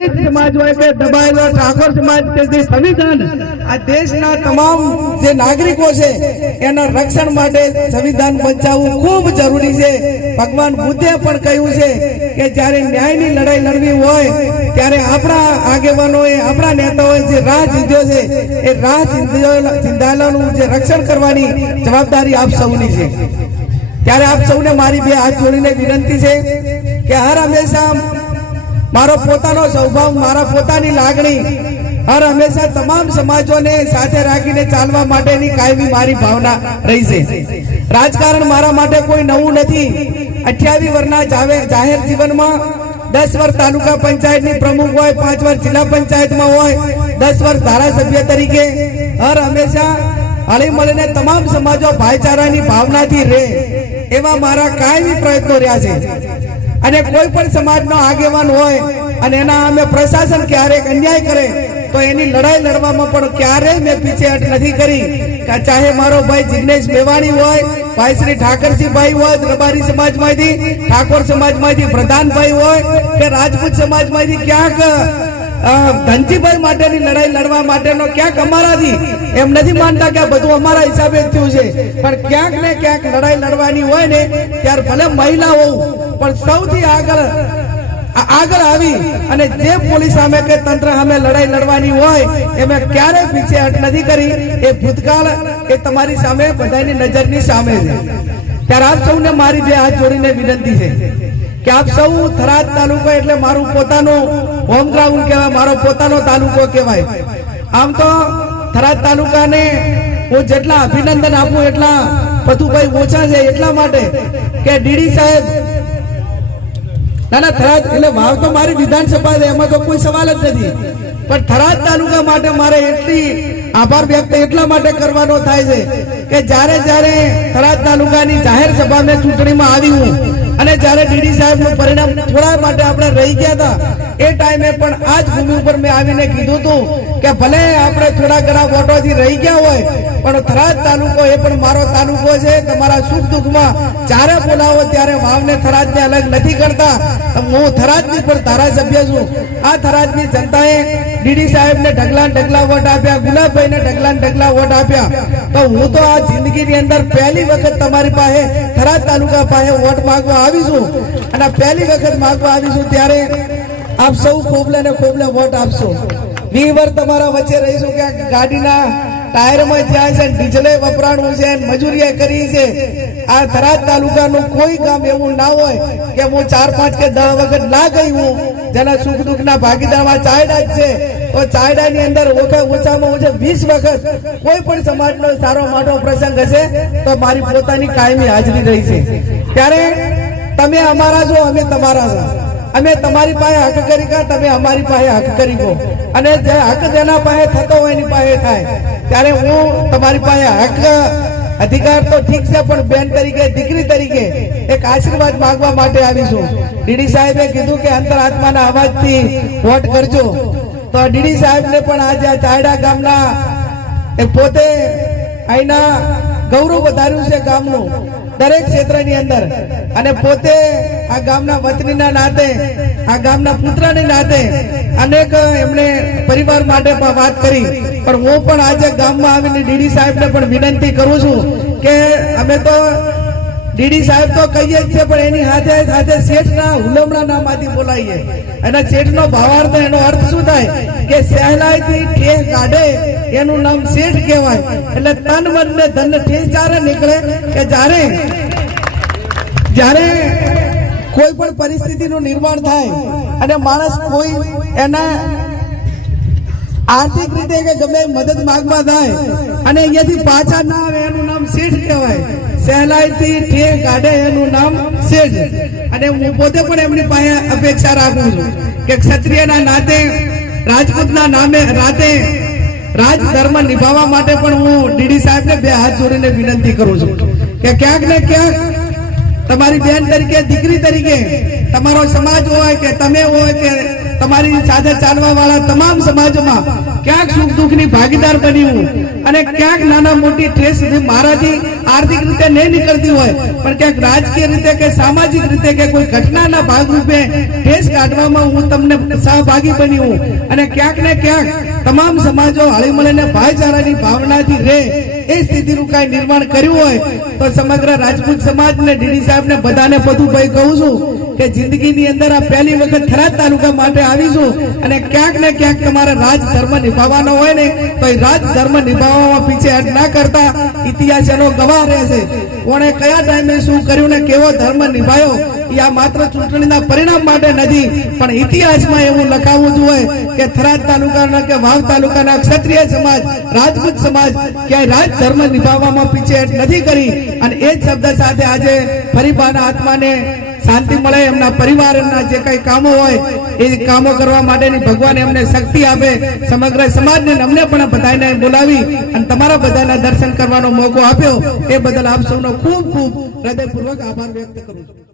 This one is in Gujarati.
સમાજ હોય કે દબાયેલો ઠાકોર સમાજ કે જે સંવિધાન આ દેશના તમામ જે નાગરિકો છે એના રક્ષણ માટે સંવિધાન બચાવવું ખૂબ જરૂરી છે. ભગવાન બુદ્ધે પણ કહ્યું છે કે જ્યારે ન્યાયની લડાઈ લડવી હોય ત્યારે આપણા આગેવાનોએ આપણા નેતાઓએ જે રાહ ચીંધ્યો છે એ રાહ ચીંધ્યો- ચીંધાયેલાનું જે રક્ષણ કરવાની જવાબદારી આપ સૌની છે. ત્યારે આપ સૌને મારી બે હાથ જોડીને વિનંતી છે કે હર હંમેશા મારો પોતાનો સ્વભાવ, મારા પોતાની લાગણી હર હંમેશા તમામ સમાજોને સાથે રાખીને ચાલવા માટેની કાયમી મારી ભાવના રહી છે. રાજકારણ મારા માટે કોઈ નવું નથી. અઠ્યાવીસ વર્ષના જાહેર જીવનમાં દસ વર્ષ તાલુકા પંચાયતની પ્રમુખ હોય, પાંચ વર્ષ જિલ્લા પંચાયતમાં હોય, દસ વર્ષ ધારાસભ્ય તરીકે હર હંમેશા હળી મળીને તમામ સમાજો ભાઈચારાની ભાવનાથી રહે એવા મારા કાયમી પ્રયત્નો રહ્યા છે. અને કોઈ પણ સમાજનો આગેવાન હોય અને એના અમે પ્રશાસન ક્યારેક અન્યાય કરે, તો એની લડાઈ લડવામાં પણ ક્યારેય મેં પીછેહટ નથી કરી. ચાહે મારો ભાઈ જિગ્નેશ મેવાણી હોય, ભાઈ શ્રી ઠાકરસિંહભાઈ હોય રબારી સમાજમાંથી, ઠાકોર સમાજમાંથી પ્રધાનભાઈ હોય, કે રાજપૂત સમાજમાંથી ક્યાંક ધનજીભાઈ માટેની લડાઈ લડવા માટેનો ક્યાંક અમારાથી, એમ નથી માનતા કે બધું અમારા હિસાબે થયું છે. પણ ક્યાંક ને ક્યાંક લડાઈ લડવાની હોય ને, ત્યારે ભલે મહિલા હોઉં પણ સૌથી આગળ આગળ આવી અને જે પોલીસ સામે કે તંત્ર સામે લડાઈ લડવાની હોય એમાં ક્યારેય પીછેહટ નથી કરી. એ ભૂતકાળ એ તમારી સામે બધાની નજરની સામે છે. ત્યારે આપ સૌને મારી બે હાથ જોડીને વિનંતી છે કે આપ સૌ થરાદ તાલુકો એટલે મારું પોતાનું હોમ ગ્રાઉન્ડ કહેવાય, મારો પોતાનો તાલુકો કહેવાય. આમ તો થરાદ તાલુકાને હું જેટલા અભિનંદન આપું એટલા પથુભાઈ ઓછા છે એટલા માટે કે ડીડી સાહેબ ના ના, થરાદ એટલે વાવ તો મારી વિધાનસભા છે, એમાં તો કોઈ સવાલ જ નથી. પણ થરાદ તાલુકા માટે મારે એટલી આભાર વ્યક્ત એટલા માટે કરવાનો થાય છે કે જ્યારે જ્યારે થરાદ તાલુકાની જાહેર સભા મેં ચૂંટણીમાં આવી હું અને જ્યારે ડીડી સાહેબનું પરિણામ થોડા માટે આપણે રહી ગયા હતા, એ ટાઈમે પણ આ જ ભૂમિ ઉપર મેં આવીને કીધું હતું કે ભલે આપણે થોડા ઘણા વોટોથી રહી ગયા હોય, પણ થરાદ તાલુકો એ પણ મારો તાલુકો છે. તમારા સુખ દુઃખમાં જ્યારે બોલાવો ત્યારે વાવને થરાદને અલગ નથી કરતા. હું થરાદની પણ ધારાસભ્ય છું. આ થરાદની જનતાએ ડીડી સાહેબને ઢગલા ઢગલા વોટ આપ્યા, ગુલાબભાઈને ઢગલા ઢગલા વોટ આપ્યા. તો હું તો આ જિંદગીની અંદર પહેલી વખત તમારી પાસે થરાદ તાલુકા પાસે વોટ માંગવા આવીશું અને પહેલી વખત માગવા આવીશું ત્યારે આપ સૌ કોબલે ને કોબલે વોટ આપશો. વી વર્ષ તમારા વચ્ચે રહીશું કે ગાડીના ટાયરમાં જ્યાં છે, ડીઝલે વપરાણું છે, મજૂરીએ કરી છે. આ થરાદ તાલુકાનું કોઈ કામ એવું ના હોય કે હું ચાર પાંચ કે દસ વખત ના ગઈ હું, જેના સુખ દુઃખના ભાગીદારમાં ચાયડા જ છે. તો ચાયડાની અંદર ઓછા ઓછામાં ઓછા વીસ વખત કોઈ પણ સમાજનો સારો મોટો પ્રસંગ હશે, તો મારી પોતાની કાયમી હાજરી રહી છે. ત્યારે તમે અમારા છો, અમે તમારા છો. અમે તમારી પાસે હક કરી ગયા તમે અમારી પાસે હક કરી ગો અને જે હક જેના પાસે થતો હોય એની પાસે થાય. ત્યારે હું તમારી પાસે હક, અધિકાર તો ઠીક છે, પણ બેન તરીકે, દીકરી તરીકે એક આશીર્વાદ માંગવા માટે આવીશું ડીડી સાહેબે કીધું કે અંતરાત્માના અવાજથી વોટ કરજો. તો ડીડી સાહેબને પણ આજે આ ચાયડા ગામના એ પોતે અહીંના ગૌરવ વધાર્યું છે ગામનું. દરેક ક્ષેત્રની અંદર. અને પોતે આ ગામના વતનીના નાતે, આ ગામના પુત્રની નાતે અનેક એમણે પરિવાર માટે પણ વાત કરી. પણ હું પણ આજે ગામમાં આવીને ડીડી સાહેબને પણ વિનંતી કરું છું કે અમે તો ડીડી સાહેબ તો કહીએ જ છે, પણ એની સાથે સાથે શેઠના હુલમણા નામાંથી બોલાવીએ અને શેઠનો ભાવાર્થ, એનો અર્થ શું થાય? કે સહેલાઈથી ઠેહ કાઢે એનું નામ શેઠ કહેવાય. એટલે તન મન ને ધન ઠેહ ચારે નીકળે કે જ્યારે જ્યારે કોઈ પણ પરિસ્થિતિનું નિર્માણ થાય અને માણસ કોઈ એના આર્થિક રીતે કે ગમે મદદ માંગવા થાય અને અહીંયાથી પાછા ના આવે એનું નામ શેઠ કહેવાય. સહેલાઈથી ઠેહ કાઢે એનું નામ શેઠ. અને હું પોતે પણ એમની પાસે અપેક્ષા રાખું છું કે ક્ષત્રિયના નાતે, રાજપૂતના નામે રાતે રાજ ધર્મ નિભાવવા માટે પણ હું ડીડી સાહેબને બે હાથ જોડીને વિનંતી કરું છું કે ક્યાંક ને ક્યાંક તમારી બેન તરીકે, દીકરી તરીકે તમારો સમાજ હોય કે તમે હોય કે તમારી સાથે ચાલવા વાળા તમામ સમાજમાં ક્યાંક સુખ દુઃખની ભાગીદાર બની હું અને ક્યાંક નાના મોટી ઠેસ મારાથી આર્થિક રીતે નહીં નીકળતી હોય, પણ ક્યાંક રાજકીય રીતે કે સામાજિક રીતે કે કોઈ ઘટનાના ભાગરૂપે ઠેસ કાઢવામાં હું તમને સહભાગી બની હું. અને ક્યાંક ને ક્યાંક તમામ સમાજો હળી ભાઈચારાની ભાવનાથી રહે એ સ્થિતિનું કાંઈ નિર્માણ કર્યું હોય, તો સમગ્ર રાજપૂત સમાજ ને ડીડી સાહેબ ને બધાને ભાઈ કહું છું. કે જિંદગીની અંદર આ પહેલી વખત થરાદ તાલુકા માટે આવીશું અને ક્યાંક ને ક્યાંક તમારે રાજ નિભાવવાનો હોય ને, તો એ રાજ ધર્મ નિભાવવામાં પીછે હટ ના કરતા ઇતિહાસ એનો ગવાહ રહેશે કોણે કયા ટાઈમે શું કર્યું ને કેવો ધર્મ નિભાયો માત્ર ચૂંટણીના પરિણામ માટે નથી, પણ ઇતિહાસમાં એવું લખાવવું જોઈએ કે થરાદ તાલુકાના કે વાવ તાલુકાના ક્ષત્રિય સમાજ, રાજપૂત સમાજ ક્યાંય રાજ ધર્મ નિભાવવામાં પીછેહટ નથી કરી. અને એ જ શબ્દ સાથે આજે ફરીબાના આત્માને શાંતિ મળે, એમના પરિવારના જે કઈ કામો હોય, એ કામો કરવા માટેની ભગવાન એમને શક્તિ આપે. સમગ્ર સમાજને ને અમને પણ બધાને બોલાવી અને તમારા બધાના દર્શન કરવાનો મોકો આપ્યો. એ બદલ આપ સૌનો ખૂબ ખૂબ હૃદયપૂર્વક આભાર વ્યક્ત કરું છું.